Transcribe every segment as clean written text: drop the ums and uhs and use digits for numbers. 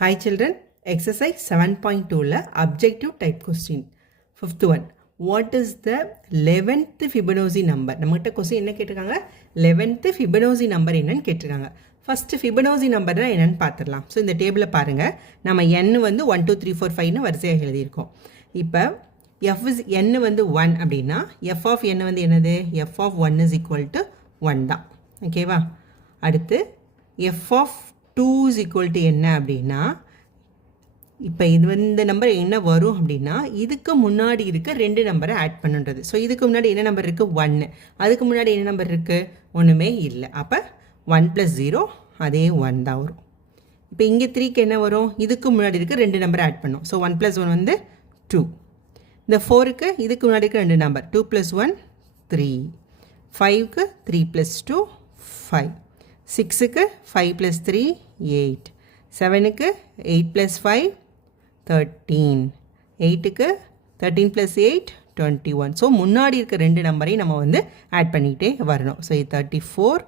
Hi children, exercise 7.2 objective type question. Fifth one, what is the 11th Fibonacci number? நம்மகிட்ட question என்ன கேட்டிருக்காங்க? 11th Fibonacci number என்னன்னு கேட்டிருக்காங்க. First Fibonacci number என்னன்னு பார்த்துடலாம். ஸோ இந்த டேபிளை பாருங்க, நம்ம n வந்து 1 2 3 4 5ன்னு வரிசையாக எழுதியிருக்கோம். இப்போ f is n வந்து 1 அப்படின்னா f of n வந்து என்னது? f of 1 is equal to 1 தான். ஓகேவா? அடுத்து f of 2 is equal to என்ன அப்படின்னா, இப்போ இந்த நம்பர் என்ன வரும் அப்படின்னா, இதுக்கு முன்னாடி இருக்க ரெண்டு நம்பரை ஆட் பண்ணுன்றது. ஸோ இதுக்கு முன்னாடி என்ன நம்பர் இருக்குது? 1. அதுக்கு முன்னாடி என்ன நம்பர் இருக்குது? ஒன்றுமே இல்லை. அப்போ 1 + 0 அதே 1 தான் வரும். இப்போ இங்கே 3க்கு என்ன வரும்? இதுக்கு முன்னாடி இருக்க ரெண்டு நம்பரை ஆட் பண்ணும். ஸோ 1 + 1 வந்து 2. இந்த 4க்கு இதுக்கு முன்னாடி இருக்க ரெண்டு நம்பர் 2 + 1 3. 5க்கு 3 + 2 5. 6க்கு 5 + 3 8. 7க்கு 8 + 5 13. 8க்கு 13 + 8 21. ஸோ முன்னாடி இருக்க ரெண்டு நம்பரையும் நம்ம வந்து ஆட் பண்ணிக்கிட்டே வரணும். ஸோ இது 34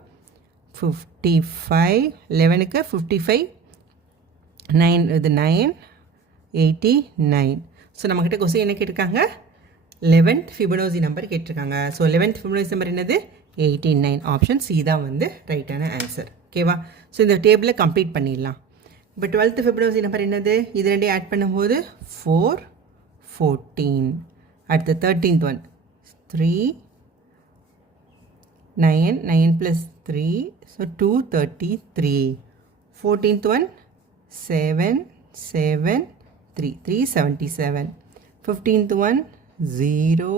55. 11க்கு 55 9 இது 9 89. ஸோ நம்மக்கிட்ட கொஸ்டின் என்ன கேட்டிருக்காங்க? 11th Fibonacci நம்பர் கேட்டிருக்காங்க. ஸோ 11th Fibonacci நம்பர் என்னது? 89. ஆப்ஷன் சி தான் வந்து ரைட்டான ஆன்சர். ஓகேவா? ஸோ இந்த டேபிளை கம்ப்ளீட் பண்ணிடலாம். இப்போ 12th Fibonacci நம்பர் என்னது? இது ரெண்டையும் ஆட் பண்ணும்போது 4 14. அடுத்து 13th one 3 9 9 + 3 so 233. 14th one 7 7 3 377. 15th one 0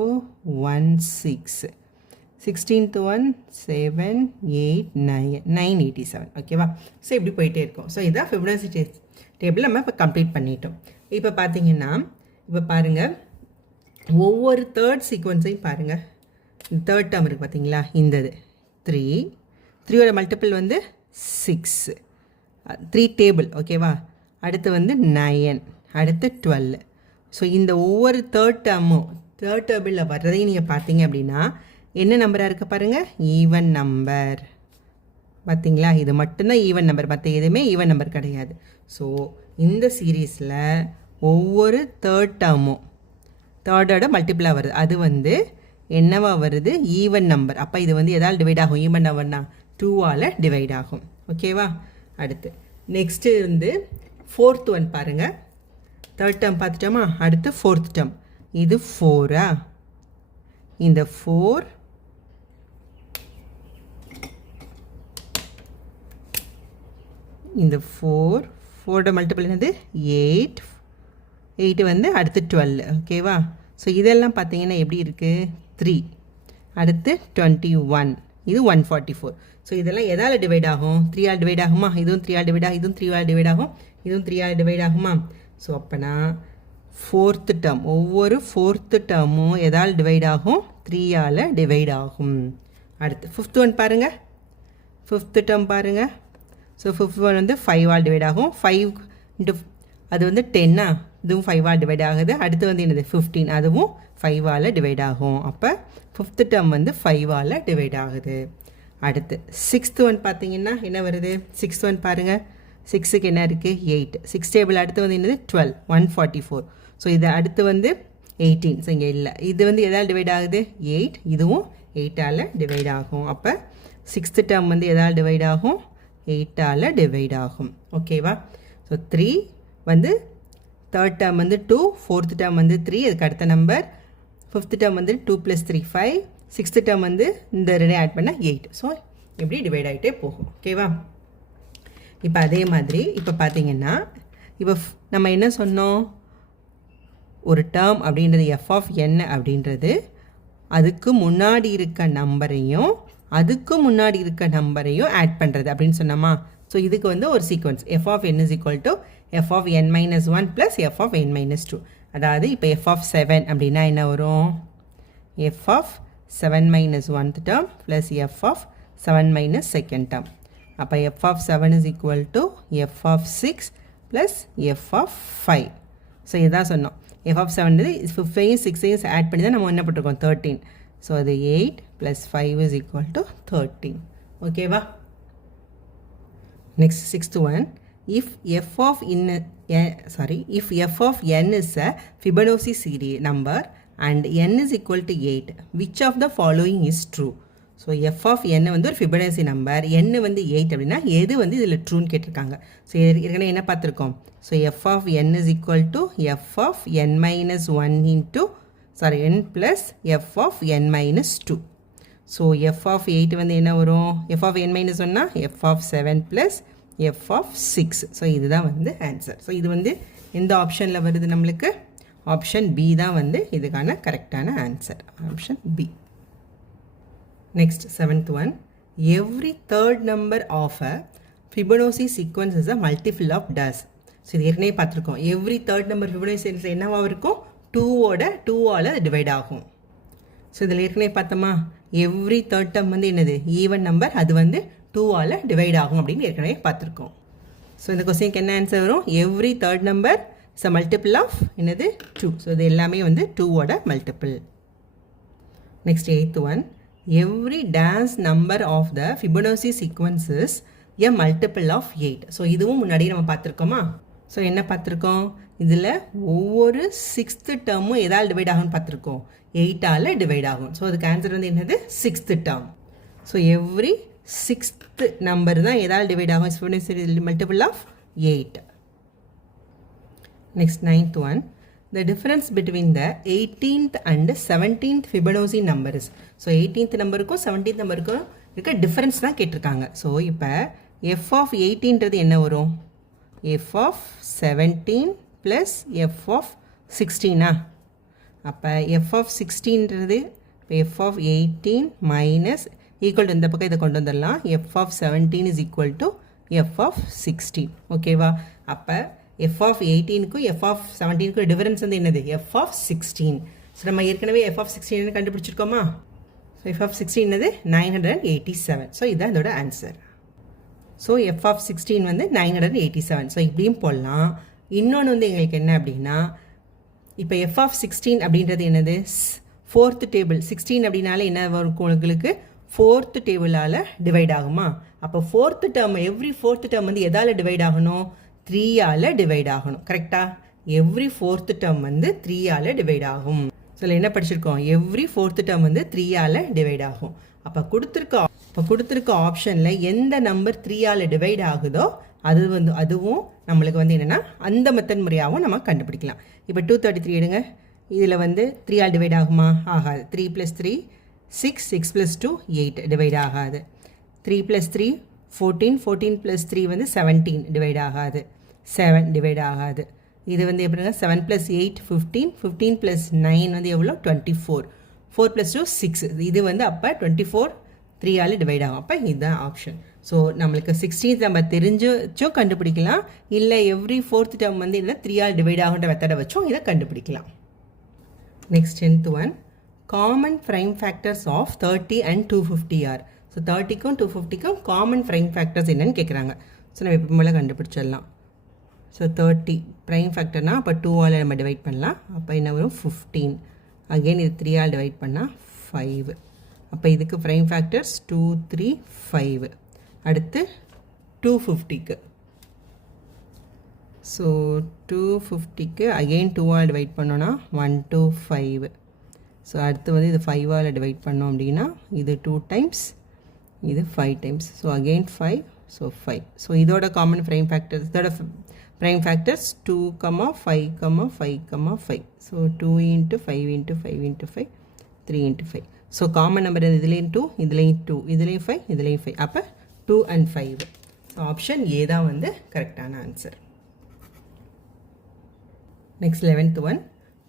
1 6. 16th one 7 8 9 987. ஓகேவா? ஸோ இப்படி போயிட்டே இருக்கும். ஸோ இதான் Fibonacci டேபிள் நம்ம இப்போ கம்ப்ளீட் பண்ணிட்டோம். இப்போ பார்த்தீங்கன்னா, இப்போ பாருங்கள், ஒவ்வொரு தேர்ட் சீக்வன்ஸையும் பாருங்கள். தேர்ட் டேர்ம் இருக்குது பார்த்தீங்களா? இந்தது 3 3யோட மல்டிபிள் வந்து 6. 3 டேபிள். ஓகேவா? அடுத்து வந்து 9, அடுத்து 12. ஸோ இந்த ஒவ்வொரு தேர்ட் டேர்மில் வர்றதையும் நீங்கள் பார்த்தீங்க அப்படின்னா என்ன நம்பராக இருக்குது பாருங்கள்? Even number. பார்த்தீங்களா? இது மட்டும்தான் ஈவன் நம்பர், மற்ற எதுவுமே ஈவன் நம்பர் கிடையாது. ஸோ இந்த சீரீஸில் ஒவ்வொரு தேர்ட் டேர்மும் தேர்டோட மல்டிபிளாக வருது. அது வந்து என்னவா வருது? Even number. அப்போ இது வந்து எதால் டிவைட் ஆகும்? ஈவன் நம்பர்னா 2ஆல் டிவைட் ஆகும். ஓகேவா? அடுத்து நெக்ஸ்ட்டு வந்து 4th ஒன் பாருங்கள். தேர்ட் டேர்ம் பார்த்துட்டோமா? அடுத்து 4th டேர்ம். இது 4. இந்த 4 இந்த 4 மல்டிபிள் என்னது? 8. 8 வந்து அடுத்து 12. ஓகேவா? ஸோ இதெல்லாம் பார்த்தீங்கன்னா எப்படி இருக்குது? 3. அடுத்து 21. இது 144. ஸோ இதெல்லாம் எதால் டிவைட் ஆகும்? 3ஆல் டிவைட் ஆகுமா? இதுவும் 3ஆல் டிவைட் ஆகும், இதுவும் 3ஆல் டிவைட் ஆகும், இதுவும் 3ஆல் டிவைட் ஆகுமா? ஸோ அப்போனா 4th டேர்ம், ஒவ்வொரு 4th டேர்மும் எதால் டிவைட் ஆகும்? 3ஆல் டிவைட் ஆகும். அடுத்து 5th ஒன் பாருங்கள். 5th டேர்ம் பாருங்கள். ஸோ 5th ஒன் வந்து 5ஆல் டிவைட் ஆகும். 5 இன்ட்டு அது வந்து 10. இதுவும் 5ஆல் டிவைட் ஆகுது. அடுத்து வந்து என்னது? 15. அதுவும் 5ஆல் டிவைட் ஆகும். அப்போ 5th டேர்ம் வந்து 5ஆல் டிவைட் ஆகுது. அடுத்து 6th ஒன் பார்த்தீங்கன்னா என்ன வருது? 6th ஒன் பாருங்கள். 6க்கு என்ன இருக்குது? 8. 6 டேபிள் அடுத்து வந்து என்னது? 12 144. ஸோ இது அடுத்து வந்து 18. ஸோ இங்கே இல்லை. இது வந்து எதால் டிவைட் ஆகுது? 8. இதுவும் 8ஆல் டிவைட் ஆகும். அப்போ 6th டேர்ம் வந்து எதால் டிவைட் ஆகும்? 8ஆல் டிவைட் ஆகும். ஓகேவா? ஸோ 3 வந்து தேர்ட் டேர்ம் வந்து 2, 4th டேர்ம் வந்து 3, அதுக்கு அடுத்த நம்பர். 5th டேர்ம் வந்து 2 + 3 5. 6th டேர்ம் வந்து இந்த ரெண்டே ஆட் பண்ணால் 8. ஸோ இப்படி டிவைட் ஆகிட்டே போகும். ஓகேவா? இப்போ அதே மாதிரி இப்போ பார்த்தீங்கன்னா, இப்போ நம்ம என்ன சொன்னோம்? ஒரு டேர்ம் அப்படின்றது f of n அப்படின்றது அதுக்கு முன்னாடி இருக்க நம்பரையும் அதுக்கு முன்னாடி இருக்க நம்பரையும் ஆட் பண்ணுறது அப்படின்னு சொன்னோமா? ஸோ இதுக்கு வந்து ஒரு sequence f of n is equal to f of n minus 1 plus f of n minus 2. அதாவது இப்போ f of 7 அப்படின்னா என்ன வரும்? f of 7 minus 1th term plus f of 7 minus 2nd term. அப்போ f of 7 is equal to f of 6 plus f of 5. So இதுதான் சொன்னோம். f of 7 is 5 6 add பண்ணி தான் நம்ம என்ன போட்டிருக்கோம்? 13. ஸோ அது 8 plus 5 is equal to 13. ஓகேவா? Next 6th one if f of n is a Fibonacci series number and n is equal to 8, which of the following is true? So F of n வந்து ஒரு Fibonacci number, n வந்து 8 அப்படின்னா எது வந்து இதில் ட்ரூன்னு கேட்டிருக்காங்க. So ஏற்கனவே என்ன பார்த்துருக்கோம்? So F of n is equal to F of n minus 1 into n plus F of n minus 2. So F of 8 வந்து என்ன வரும்? எஃப் ஆஃப் n மைனஸ் 1னா F of 7 plus F of 6. So இதுதான் வந்து answer. So இது வந்து எந்த ஆப்ஷனில் வருது நம்மளுக்கு? ஆப்ஷன் பி தான் வந்து இதுக்கான கரெக்டான answer. Option B. Next, 7th one. Every third number of a Fibonacci sequence is a multiple of does. So இது ஏற்கனவே பார்த்துருக்கோம். எவ்ரி தேர்ட் நம்பர் Fibonacci என்னவாக இருக்கும்? 2ஆல் டிவைட் ஆகும். ஸோ இதில் ஏற்கனவே பார்த்தோமா, எவ்ரி தேர்ட் டேர்ம் வந்து என்னது? ஈவன் நம்பர், அது வந்து 2ஆல் டிவைட் ஆகும் அப்படின்னு ஏற்கனவே பார்த்துருக்கோம். ஸோ இந்த கொஸ்டினுக்கு என்ன ஆன்சர் வரும்? Every third number is a multiple of என்னது? 2. ஸோ இது எல்லாமே வந்து 2ஓட multiple. Next 8th one. Every dash number of the Fibonacci sequence is a multiple of 8. So இதுவும் முன்னாடியே நம்ம பார்த்துருக்கோமா? ஸோ என்ன பார்த்துருக்கோம்? இதில் ஒவ்வொரு 6th டேர்மும் எதால் டிவைட் ஆகும்னு பார்த்துருக்கோம்? 8ஆல் டிவைட் ஆகும். ஸோ அதுக்கு ஆன்சர் வந்து என்னது? 6th term. So every 6th number தான் எதால் டிவைட் ஆகும்? Fibonacci multiple of 8. Next 9th one. The difference between the 18th and 17th Fibonacci numbers. So 18th நம்பருக்கும் 17th நம்பருக்கும் இருக்க டிஃப்ரென்ஸ் தான் கேட்டிருக்காங்க. ஸோ இப்போ எஃப் ஆஃப் 18ன்றது என்ன வரும்? F of 17 plus F of 16. அப்போ எஃப் ஆஃப் 16ன்றது இப்போ F of 18 minus equal to இந்த பக்கம் இதை கொண்டு வந்துடலாம். F of 17 is equal to F of 16. ஓகேவா? அப்போ எஃப் ஆஃப் 18க்கும் எஃப் ஆஃப் 17க்கும் டிஃபரன்ஸ் வந்து என்னது? F of 16. ஸோ நம்ம ஏற்கனவே எஃப் ஆஃப் 16 கண்டுபிடிச்சிருக்கோமா? ஸோ எஃப் ஆஃப் 16 என்னது? 987. ஸோ இதுதான் இதோட ஆன்சர். ஸோ எஃப் ஆஃப் 16 வந்து 987. ஸோ இப்படியும் போடலாம். இன்னொன்று வந்து எங்களுக்கு என்ன அப்படின்னா, இப்போ எஃப் ஆஃப் 16 அப்படின்றது என்னது? 4th table. 16 அப்படின்னாலே என்ன வரும் உங்களுக்கு? 4th டேபிளால் டிவைட் ஆகுமா? அப்போ 4th term, every 4th term வந்து எதால் டிவைட் ஆகணும்? 3ஆல் டிவைட் ஆகணும். கரெக்டாக? எவ்ரி 4th டேர்ம் வந்து 3ஆல் டிவைட் ஆகும். ஸோ என்ன படிச்சிருக்கோம்? எவ்ரி 4th டேர்ம் வந்து 3ஆல் டிவைட் ஆகும். அப்போ கொடுத்துருக்க ஆப்ஷனில் எந்த நம்பர் 3ஆல் டிவைட் ஆகுதோ அதுவும் நம்மளுக்கு வந்து என்னென்னா அந்த மெத்தட் முறையாகவும் நம்ம கண்டுபிடிக்கலாம். இப்போ 233 எடுங்க. இதில் வந்து 3ஆல் டிவைட் ஆகுமா? ஆகாது. 3 + 3 6, 6 + 2 8 டிவைட் ஆகாது. 3 + 3 14, 14 + 3 வந்து 17 டிவைட் ஆகாது. 7 டிவைட் ஆகாது. இது வந்து எப்படிங்க? 7 + 8 15, 15 + 9 வந்து எவ்வளோ? 24. 4 + 2 6. இது வந்து அப்போ 24 3ஆல் டிவைட் ஆகும். அப்போ இதுதான் ஆப்ஷன். ஸோ நம்மளுக்கு 16th நம்ம தெரிஞ்சும் கண்டுபிடிக்கலாம், இல்லை எவ்ரி 4th டேர்ம் வந்து என்ன 3ஆல் டிவைட் ஆகுன்ற மெத்தடை வச்சும் இதை கண்டுபிடிக்கலாம். Next 10th one. Common prime factors of 30 and 250 are. So 30க்கும் 250க்கும் காமன் ப்ரைம் ஃபேக்டர்ஸ் என்னன்னு கேட்குறாங்க. ஸோ நம்ம இப்போ மேலே கண்டுபிடிச்சிடலாம். ஸோ 30 ப்ரைம் ஃபேக்டர்னால் அப்போ 2ஆல் நம்ம டிவைட் பண்ணலாம். அப்போ என்ன வரும்? 15. அகெயின் இது 3ஆல் டிவைட் பண்ணால் 5. அப்போ இதுக்கு ப்ரைம் ஃபேக்டர்ஸ் 2 3 5. அடுத்து 250க்கு. ஸோ 250க்கு அகெயின் 2ஆல் டிவைட் பண்ணோன்னா 1 2 5. ஸோ அடுத்து வந்து இது 5ஆல் டிவைட் பண்ணோம் அப்படின்னா இது 2 டைம்ஸ், இது 5 times. So again 5. So 5. So இதோட காமன் ப்ரைம் ஃபேக்டர்ஸ், இதோட prime factors 2, 5, 5, 5. So 2 × 5 × 5 × 5 3 × 5. So common number இதுலேயும் 2, இதுலேயும் 2, இதுலேயும் 5, இதுலேயும் 5. அப்போ 2 and 5. ஸோ ஆப்ஷன் ஏ தான் வந்து கரெக்டான answer. Next 11th one.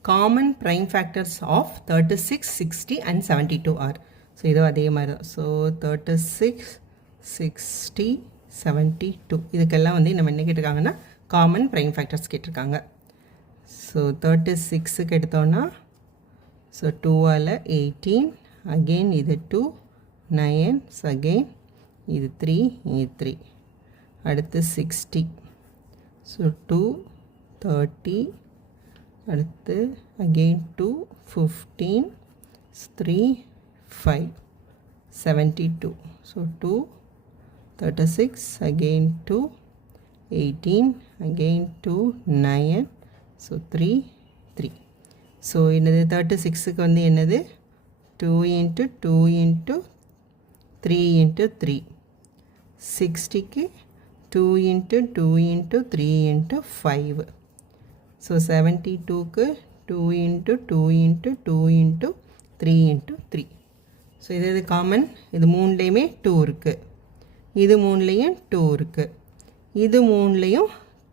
Common prime factors of 36, 60 and 72 are. So இதோ அதே மாதிரி தான். ஸோ 36, 60, 72 இதுக்கெல்லாம் வந்து நம்ம என்ன கேட்டிருக்காங்கன்னா காமன் ப்ரைம் ஃபேக்டர்ஸ் கேட்டிருக்காங்க. ஸோ 36க்கு எடுத்தோன்னா ஸோ 2ஆல் 18, அகெயின் இது 2 9, அகெயின் இது 3, இது 3. அடுத்து 60. ஸோ 2 30, அடுத்து again 2 15, 3 5 72. So 2 36, again 2 18 again 2 9 so 3 3 so என்னது 36க்கு வந்து என்னது 2 into 2 into 3 into 3 60க்கு 2 into 2 into 3 into 5 so 72க்கு 2 into 2 into 2 into 3 into 3 so இது காமன் இது மூணுலேயுமே 2 இருக்குது இது மூணுலேயும் 2 இருக்குது இது மூணுலேயும்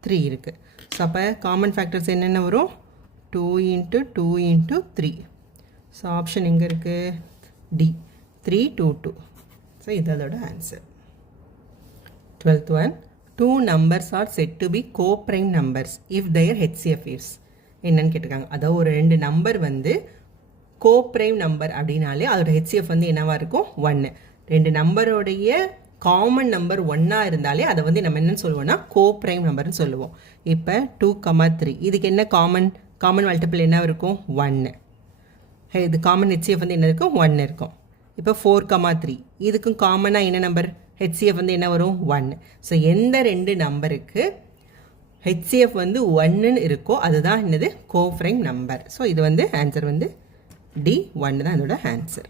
3 இருக்குது ஸோ அப்போ காமன் ஃபேக்டர்ஸ் என்னென்ன வரும் 2 into 2 into 3 ஸோ ஆப்ஷன் எங்கே இருக்குது டி 3 2 2 ஸோ இது அதோட answer 12th one two numbers are said to be co-prime numbers if their HCF is என்னன்னு கேட்டிருக்காங்க அதாவது ஒரு ரெண்டு நம்பர் வந்து கோப்ரைம் நம்பர் அப்படின்னாலே அதோட HCF வந்து என்னவாக இருக்கும் 1 ரெண்டு நம்பரோடைய காமன் நம்பர் 1 இருந்தாலே அதை வந்து நம்ம என்னன்னு சொல்லுவோம்னா கோப்ரைம் நம்பர்னு சொல்லுவோம் இப்போ 2, 3 இதுக்கு என்ன காமன் மல்டிபிள் என்ன இருக்கும் 1 இது காமன் HCF வந்து என்ன இருக்கும் 1 இருக்கும் இப்போ 4, 3 இதுக்கும் காமனாக என்ன நம்பர் HCF வந்து என்ன வரும் 1 ஸோ எந்த ரெண்டு நம்பருக்கு HCF வந்து 1ன்னு இருக்கோ அதுதான் என்னது கோப்ரைம் நம்பர் ஸோ இது வந்து ஆன்சர் வந்து D 1 தான் இதோட ஆன்சர்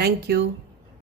தேங்க்யூ